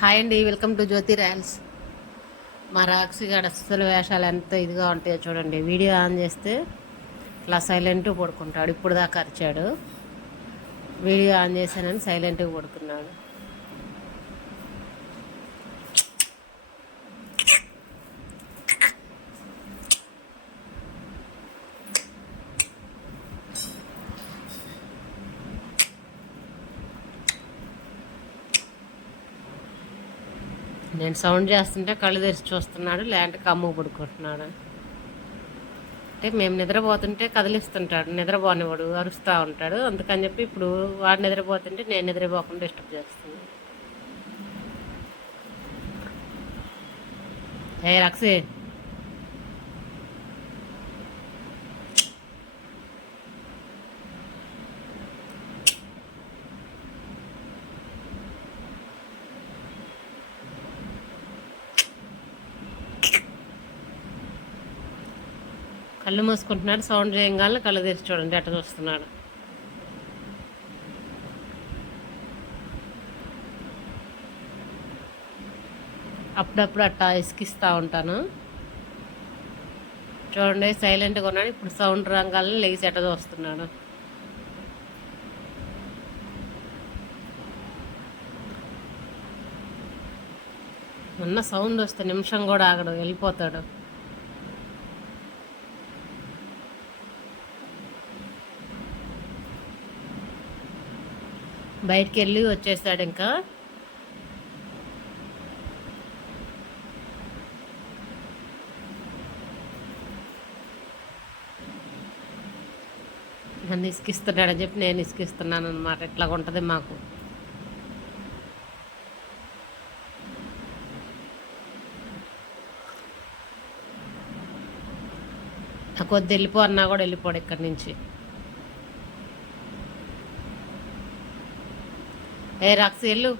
Hi అండి, welcome to Jyothi Royals. మా Roxy గారు అస్సలు వేషాలు ఎంత ఇదిగా ఉంటాయో చూడండి. వీడియో ఆన్ చేస్తే ఇట్లా సైలెంట్గా పడుకుంటాడు. ఇప్పుడు దాకా అరిచాడు. వీడియో ఆన్ చేశానని సైలెంట్గా పడుకున్నాడు. నేను సౌండ్ చేస్తుంటే కళ్ళు తెరిచి చూస్తున్నాడు, లేదంటే కమ్ము పడుకుంటున్నాడు. అంటే మేము నిద్రపోతుంటే కదిలిస్తుంటాడు, నిద్రపోనివాడు, అరుస్తూ ఉంటాడు. అందుకని చెప్పి ఇప్పుడు వాడు నిద్రపోతుంటే నేను నిద్రపోకుండా డిస్టర్బ్ చేస్తున్నాను. ఏ రక్సి, కళ్ళు మూసుకుంటున్నాడు. సౌండ్ చేయగానే కళ్ళు తెరిచి చూడండి ఎట్ట చూస్తున్నాడు. అప్పుడప్పుడు అట్టా ఇసుకిస్తూ ఉంటాను. చూడండి, సైలెంట్గా ఉన్నాడు. ఇప్పుడు సౌండ్ రంగాలను లెగిసి ఎట్ట చూస్తున్నాడు. ఉన్న సౌండ్ వస్తే నిమిషం కూడా ఆగడు, వెళ్ళిపోతాడు. బయటికి వెళ్ళి వచ్చేసాడు. ఇంకా నన్ను ఇసుకిస్తున్నాడని చెప్పి నేను ఇసుకిస్తున్నాను అనమాట. ఇట్లా ఉంటుంది మాకు. కొద్ది వెళ్ళిపో అన్నా కూడా వెళ్ళిపోడు ఇక్కడి నుంచి. ఏ రాక్సి వెళ్ళు.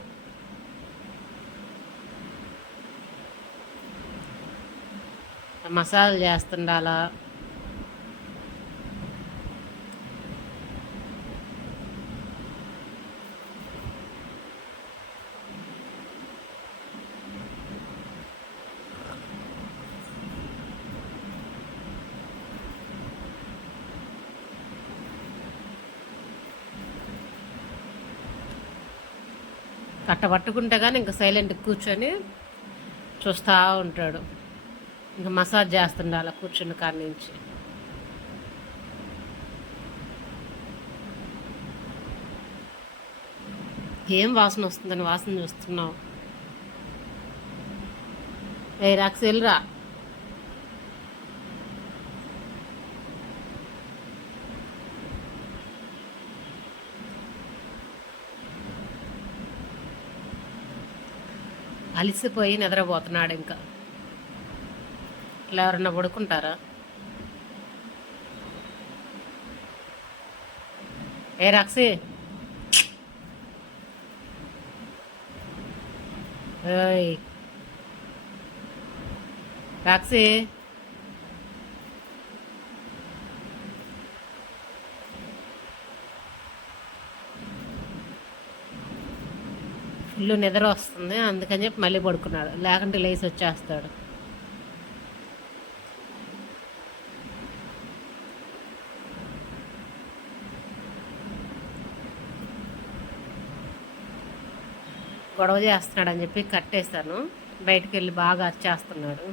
మసాజ్ చేస్తుండాలా. కట్ట పట్టుకుంటే కానీ ఇంకా సైలెంట్ కూర్చొని చూస్తూ ఉంటాడు. ఇంకా మసాజ్ చేస్తుండాలి కూర్చుని కాడి నుంచి. ఏం వాసన వస్తుందని వాసన చూస్తున్నావు. ఏ రాక్సి వెళ్ళరా. అలిసిపోయి నిద్రపోతున్నాడు. ఇంకా ఇట్లా ఎవరన్నా పడుకుంటారా. ఏ రాక్సి, ఏయ్ రాక్సి, ఫుల్ నిద్ర వస్తుంది. అందుకని చెప్పి మళ్ళీ పడుకున్నాడు, లేకుంటే లేచి వచ్చేస్తాడు. గొడవ చేస్తున్నాడు అని చెప్పి కట్టేశాను. బయటికి వెళ్ళి బాగా అరిచేస్తున్నాడు.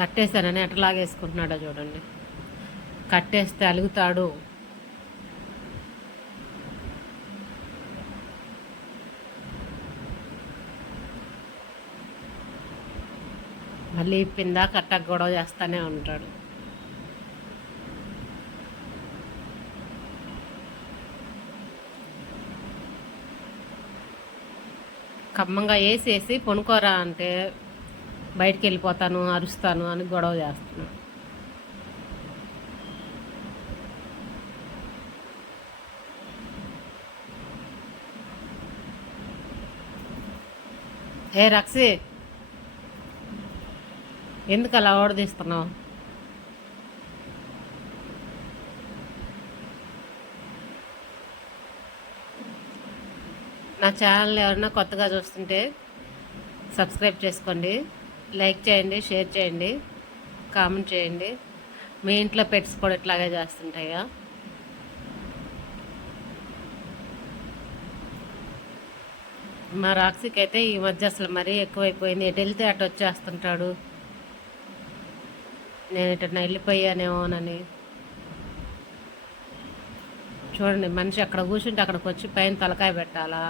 కట్టేశానని ఎట్టలాగేసుకుంటున్నాడో చూడండి. కట్టేస్తే అలుగుతాడు. మళ్ళీ ఇప్పిందా కట్ట గొడవ చేస్తూనే ఉంటాడు. కమ్మంగా వేసేసి పొనుకోరా అంటే బయటికి వెళ్ళిపోతాను, అరుస్తాను అని గొడవ చేస్తున్నాడు. ఏ రక్సి, ఎందుకు అలా ఓడదీస్తున్నావు. నా ఛానల్ ఎవరైనా కొత్తగా చూస్తుంటే సబ్స్క్రైబ్ చేసుకోండి, లైక్ చేయండి, షేర్ చేయండి, కామెంట్ చేయండి. మీ ఇంట్లో పెట్స్ కూడా ఇట్లాగే చేస్తుంటాయా? మా రాక్సికి అయితే ఈ మధ్య అసలు మరీ ఎక్కువైపోయింది. ఎటు వెళ్తే అటు వచ్చేస్తుంటాడు. నేను ఇటు వెళ్ళిపోయానేమోనని. చూడండి, మనిషి అక్కడ కూర్చుంటే అక్కడికి వచ్చి పైన తలకాయ పెట్టాలా,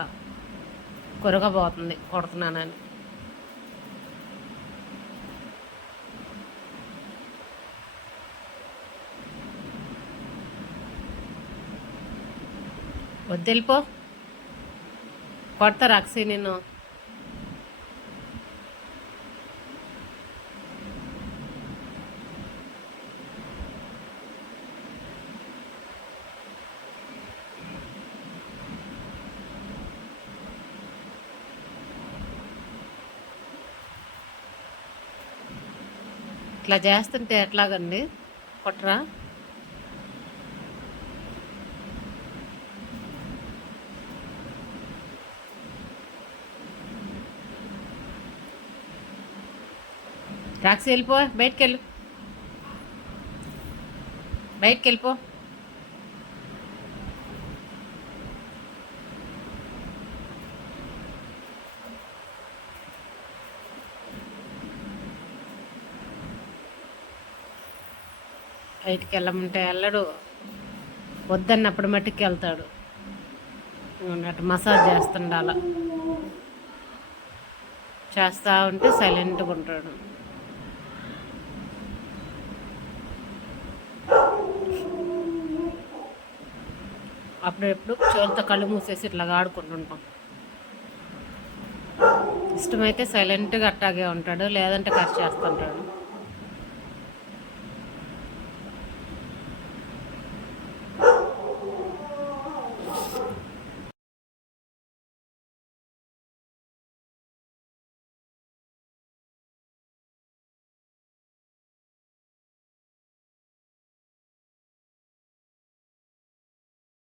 కొరగబోతుంది కొడుతున్నానని. వద్దెళ్ళిపో, కొడతా రాక్సి నేను. ఇట్లా చేస్తుంటే ఎట్లాగండి, కొట్టరా? రాక్సి వెళ్ళిపో, బయటికి వెళ్ళు, బయటికి వెళ్ళిపో. బయటికి వెళ్ళమంటే వెళ్ళడు, వద్దన్నప్పుడు మట్టికి వెళ్తాడు. అటు మసాజ్ చేస్తుండాల, చేస్తూ ఉంటే సైలెంట్గా ఉంటాడు. అప్పుడెప్పుడు చెవులతో కళ్ళు మూసేసి ఇట్లాగా ఆడుకుంటుంటాం. ఇష్టమైతే సైలెంట్గా అట్టాగే ఉంటాడు, లేదంటే ఖర్చు చేస్తుంటాడు.